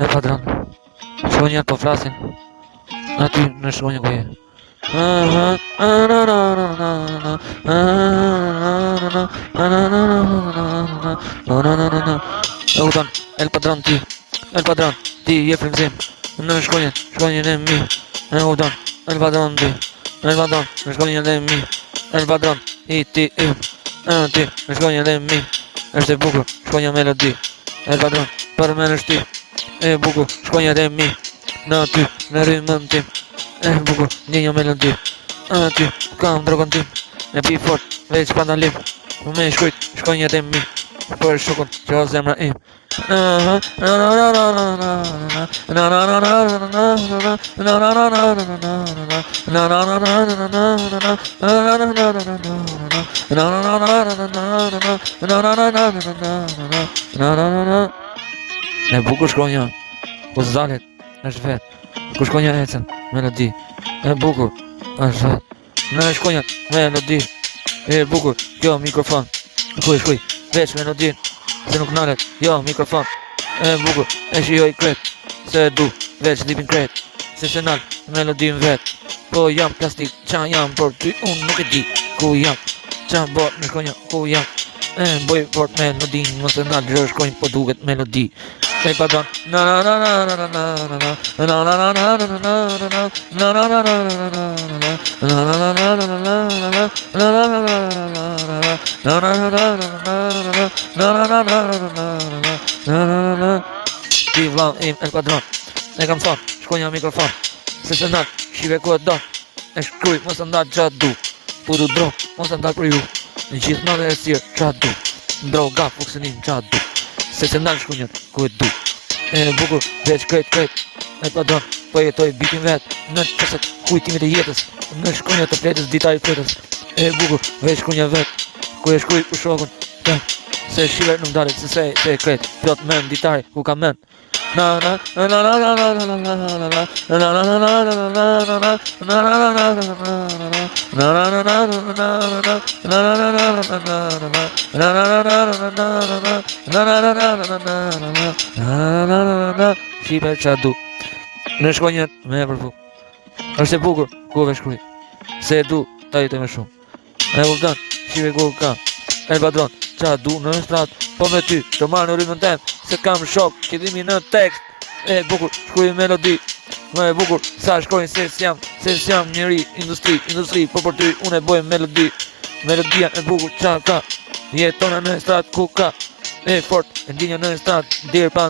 E padron. Shkronjat po flasin. Aty në shkronjë ku je. E udon, el padron ti je frymzim. Në shkronjën e mi. E udon, el padron ti. El padron, në shkronjën e mi. El padron, i ti im. Ti, në shkronjën e mi. Është e bukur, shkronja melodi. El padron, për me në shti. E bukur, shkronjët e mi. Në ty, në rymën tim. E bukur, një melodi. Ty, kam drogon tim. E pi fort, veç pandalim. Me shkujt, shkronjët e mi. Për shukun, që o zemra im. E bukur shkronja, ku zalet, është vet. Ku shkronja ecën, melodi. E bukur, është vet. Në shkronja, melodi. E bukur, kjo mikrofon. Shkuj, veç melodin. Se nuk nalet, jo mikrofon. E bukur, e shijoj kret. Se du, veç lipin kret. Se nal, melodin vet. Po jam plastik, qa jam për ty, unë nuk e di. Ku jam, qa bot në shkronja, ku jam. E boj fort melodin, mos e nal rrë shkronjë, po duket melodi. E padron, ti vlam im el padron. E kam thon, shkronja mikrofon. Se nal, shive ku e do. E shkruj, mos e ndal qa du. Puru drog, mos e ndal për ju. Në gjithë në dhe e sirë, qa du. Droga, fuksenin, qa du. Se nal shkronjën, ku e du. E bukur, veç kret. E padron, po jetoj bitin vet. Në qësët kujtimit e jetës. Në shkronja të fletës, dita i fletës. E bukur, veç shkronja vet. Ku e shkruj u shokun. Se shiver nuk dalet, se kret. Plot men, ditari, ku ka men. Shiver qa du. Në shkronjën me e përfu. Është e bukur, ku e shkruj. Se e du, ta jetë me shumë. E urdon, shive ku ka. El padron, qa du në strat. Po me ty, të marrë në rymën tem. Se kam shok, qëllimi në tekst. E bukur, shkruj melodi. Më e bukur, sa shkojnë se s'jam njëri, industri. Po për ty, unë e boj melodi. Melodia e bukur, qa ka. Jetona në strat ku ka. E fort, e ndinja në strat. Dirë pan